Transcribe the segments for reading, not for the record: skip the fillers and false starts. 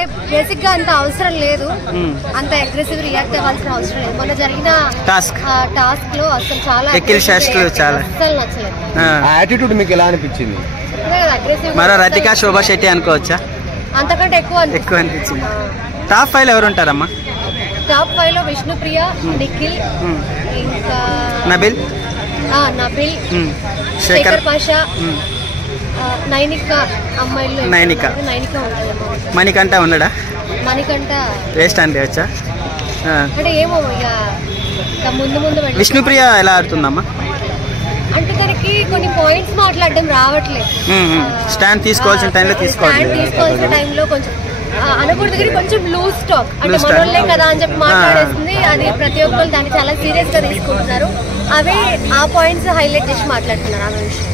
అంటే బేసిక్ గా అంత అవసరం లేదు, అంత అగ్రెసివ్ రియాక్ట్ అవ్వాల్సిన అవసరం లేదు. మొన్న జరిగిన టాస్క్ లో అసలు చాలా అసలు నచ్చలేదు. యాటిట్యూడ్ మీకు ఎలా అనిపించింది? మరో రతికా శోభా శెట్టి అనుకోవచ్చా? అంతకంటే ఎక్కువ అనిపించింది. టాప్ 5 ఎవరు ఉంటారమ్మా? టాప్ 5 లో విష్ణుప్రియ, నిఖిల్, ఇంకా నబిల్, శేఖర్ పాషా, నైనిక. అమ్మాయిలు నైనిక ఉంటుంది. మణికంఠ ఉండడా? మణికంఠ వేస్ట్ అండి వచ్చా అంటే ఏమో ఇక ముందు విష్ణుప్రియ ఎలా ఆడుతుందమ్మా? అంటే తనకి కొన్ని పాయింట్స్ మాట్లాడడం రావట్లేదు. స్టాండ్ తీసుకోవాల్సిన టైంలో కొంచెం అనకూడదు కానీ కొంచెం లూజ్ టాక్, అంటే మనోళ్ళే కదా అని చెప్పి మాట్లాడేస్తుంది. అది ప్రతి ఒక్కరు దాన్ని చాలా సీరియస్ గా తీసుకుంటున్నారు. అవే ఆ పాయింట్స్ హైలైట్ చేసి మాట్లాడుతున్నారు. ఆ విషయం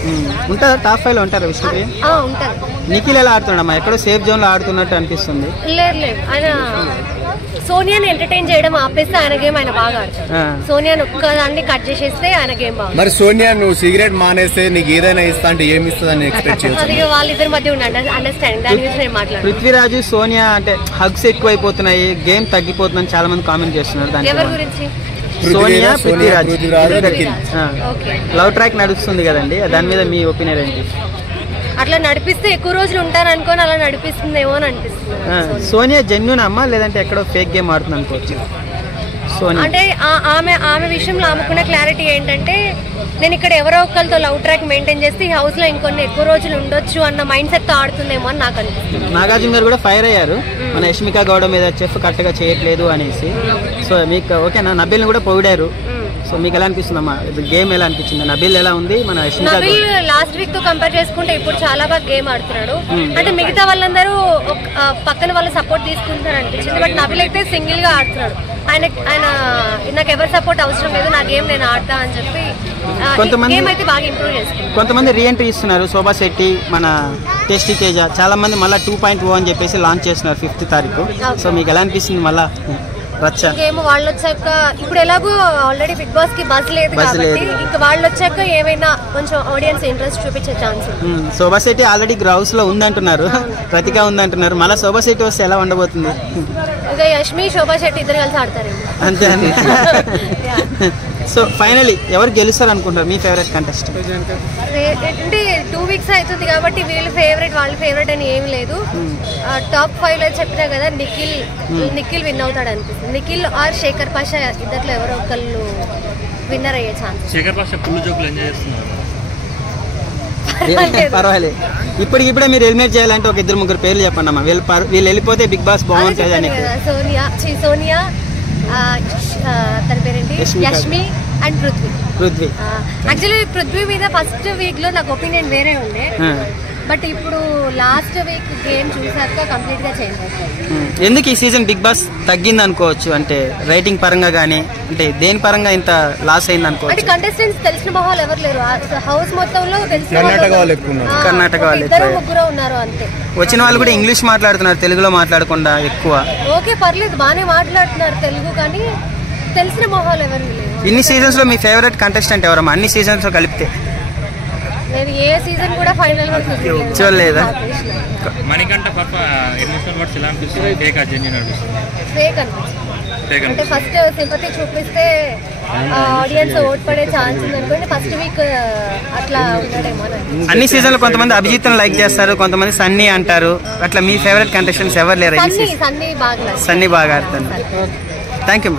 ఉంటారా? టాప్ 5 లో ఉంటారు విష్ణుప్రియ? ఉంటారు. నిఖిల్ ఎలా ఆడుతున్నాడమ్మా? ఎక్కడో సేఫ్ జోన్ లో ఆడుతున్నట్టు అనిపిస్తుంది. లేదు ఆయన సోనియాని ఎంటర్టైన్ చేయడం ఆపేస్తే ఆయన గేమ్ ఆయన బాగా ఆడతాడు. సోనియాని ఒక్కదాన్ని కట్ చేసేస్తే ఆయన గేమ్ బాగా. మరి సోనియా నువ్వు సిగరెట్ మానేస్తే నీకు ఏదైనా ఇస్తా అంటే ఏమి ఇస్తుందని ఎక్స్పెక్ట్ చేయొచ్చు? అది వాళ్ళిద్దరి మధ్య ఉన్న అండర్స్టాండింగ్, దాని గురించి నేను మాట్లాడాను. పృథ్వీరాజు సోనియా అంటే హగ్స్ ఎక్కువైపోతున్నాయి, గేమ్ తగ్గిపోతుందని చాలా మంది కామెంట్ చేస్తున్నారు. దాని ఎవరి గురించి? సోనియా పృథ్వీరాజ్ లవ్ ట్రాక్ నడుస్తుంది కదండి, దాని మీద మీ ఒపీనియన్ ఏంటి? అట్లా నడిపిస్తే ఎక్కువ రోజులు ఉంటారు అనుకోని అలా నడిపిస్తుందేమో అని అనిపిస్తుంది. సోనియా జెన్యూన్ అమ్మా లేదంటే ఎక్కడో ఫేక్ గేమ్ ఆడుతుంది అనుకోవచ్చు? అంటే ఆమె విషయంలో ఆమెకున్న క్లారిటీ ఏంటంటే, నేను ఇక్కడ ఎవరో ఒకరితో లవ్ ట్రాక్ మెయింటైన్ చేస్తే ఈ హౌస్ లో ఇంకొన్ని ఎక్కువ రోజులు ఉండొచ్చు అన్న మైండ్ సెట్ తో ఆడుతుందేమో అని నాకు అనిపిస్తుంది. నాగార్జున గారు కూడా ఫైర్ అయ్యారు మన యష్మిక గౌడ మీద, చెఫ్ కరెక్ట్గా చేయట్లేదు అనేసి. సో మీకు ఓకేనా? నబిల్ని కూడా పొగిడారు. సో మీకు ఎలా అనిపిస్తుందమ్మా గేమ్? ఎలా అనిపించింది? నబిల్ ఎలా ఉంది? మన నబిల్ లాస్ట్ వీక్ తో కంపేర్ చేసుకుంటే ఇప్పుడు చాలా బాగా గేమ్ ఆడుతున్నాడు. అంటే మిగతా వాళ్ళందరూ పక్కన వాళ్ళ సపోర్ట్ తీసుకుంటున్నారు అనిపించింది. బట్ నబిల్ అయితే సింగిల్ గా ఆడుతున్నాడు. ఆయన నాకు ఎవరి సపోర్ట్ అవసరం లేదు, నా గేమ్ నేను ఆడతా అని చెప్పి గేమ్ అయితే బాగా ఇంప్రూవ్ చేసుకుంటారు. కొంతమంది రీఎంట్రీ ఇస్తున్నారు. శోభా శెట్టి, మన టేస్టీ తేజ, చాలా మంది మళ్ళీ 2.0 అని చెప్పేసి లాంచ్ చేస్తున్నారు 5th తారీఖు. సో మీకు ఎలా అనిపిస్తుంది మళ్ళా గేమ్? వాళ్ళు వచ్చాక ఇప్పుడు ఎలాగో ఆల్రెడీ బిగ్ బాస్ కి బజ్ లేదు కాబట్టి ఇంకా వాళ్ళు వచ్చాక ఏమైనా కొంచెం ఆడియన్స్ ఇంట్రెస్ట్ చూపించే ఛాన్స్. శోభా శెట్టి ఆల్రెడీ గ్రౌస్ లో ఉందంటున్నారు, రతిక ఉందంటున్నారు. మళ్ళీ శోభా శెట్టి వస్తే ఎలా ఉండబోతుంది? ఇక యష్మి శోభా శెట్టి ఇద్దరు కలిసి ఆడతారేమో. అంతే అండి. సో ఫైనలీ ఎవరు గెలుస్తారు అనుకుంటారు మీ ఫేవరెట్ కంటెస్టెంట్? అంటే 2 weeks అవుతుంది కాబట్టి వీళ్ళు ఫేవరెట్ వాళ్ళు ఫేవరెట్ అని ఏం లేదు. టాప్ 5 లో చెప్పినా కదా, నిఖిల్ విన్ అవుతాడు అనిపిస్తుంది. నిఖిల్ ఆర్ శేఖర్ పాషా ఇద్దరిలో ఎవరో ఒకళ్ళు విన్నర్ అయ్యే ఛాన్స్. శేఖర్ పాషా ఫుల్ జోకులు ఎంజాయ్ చేస్తున్నారు. పర్వాలేదు. ఇప్పుడే మీరు ఎలిమినేట్ చేయాలంటే ఒక 2-3 పేర్లు చెప్పండి అమ్మా. వీళ్ళు వెళ్ళిపోతే బిగ్ బాస్ బాగుంటుంది అని. సోనియా, తన పేరేంటి, యష్మి అండ్ పృథ్వీ. యాక్చువల్లీ పృథ్వీ మీద ఫస్ట్ వీక్ లో నాకు ఒపీనియన్ వేరే ఉండే, బట్ ఇప్పుడు లాస్ట్ వీక్ గేమ్ చూసాక కంప్లీట్ గా చేంజ్ అవుతుంది. ఎందుకు ఈ సీజన్ బిగ్ బాస్ తగ్గింది అనుకోవచ్చు? అంటే రైటింగ్ పరంగా గానీ, అంటే దేని పరంగా ఇంత లాస్ అయింది అనుకోవచ్చు? అంటే కంటెస్టెంట్స్ తెలిసిన మొహాలు ఎవరు లేరు హౌస్ మొత్తంలో. కర్ణాటక వాళ్ళు 2-3 ఉన్నారు అంతే. వచ్చిన వాళ్ళు కూడా ఇంగ్లీష్ మాట్లాడుతున్నారు, తెలుగులో మాట్లాడకుండా ఎక్కువ. ఓకే పర్లేదు, బానే మాట్లాడుతున్నారు తెలుగు, కానీ తెలిసిన మొహాలు ఎవరు లేరు. ఇన్ని సీజన్స్ లో మీ ఫేవరెట్ కంటెస్టెంట్ ఎవరమ్మా? అన్ని సీజన్స్ లో కలిపితే నేను ఏ సీజన్ కూడా ఫైనల్ వరకు చూడలేదా? మణికంఠ ఎమోషనల్ వర్డ్స్ ఎలా అనిపిస్తుంది? ఫేక్ జెన్యూన్ అనిపిస్తుంది? ఫేక్ అనిపిస్తుంది. అంటే ఫస్ట్ సింపతి చూపిస్తే ఆడియన్స్ ఓట్ పడే ఛాన్స్ ఉంది అనుకోండి. ఫస్ట్ వీక్ అట్లా ఉండడేమో. అన్ని సీజన్లు కొంతమంది అభిజిత్ లైక్ చేస్తారు, కొంతమంది సన్నీ అంటారు. అట్లా మీ ఫేవరెట్ కంటెస్టెంట్స్ ఎవరు లేరు? సన్నీ బాగా ఆడుతున్నారు. Thank you.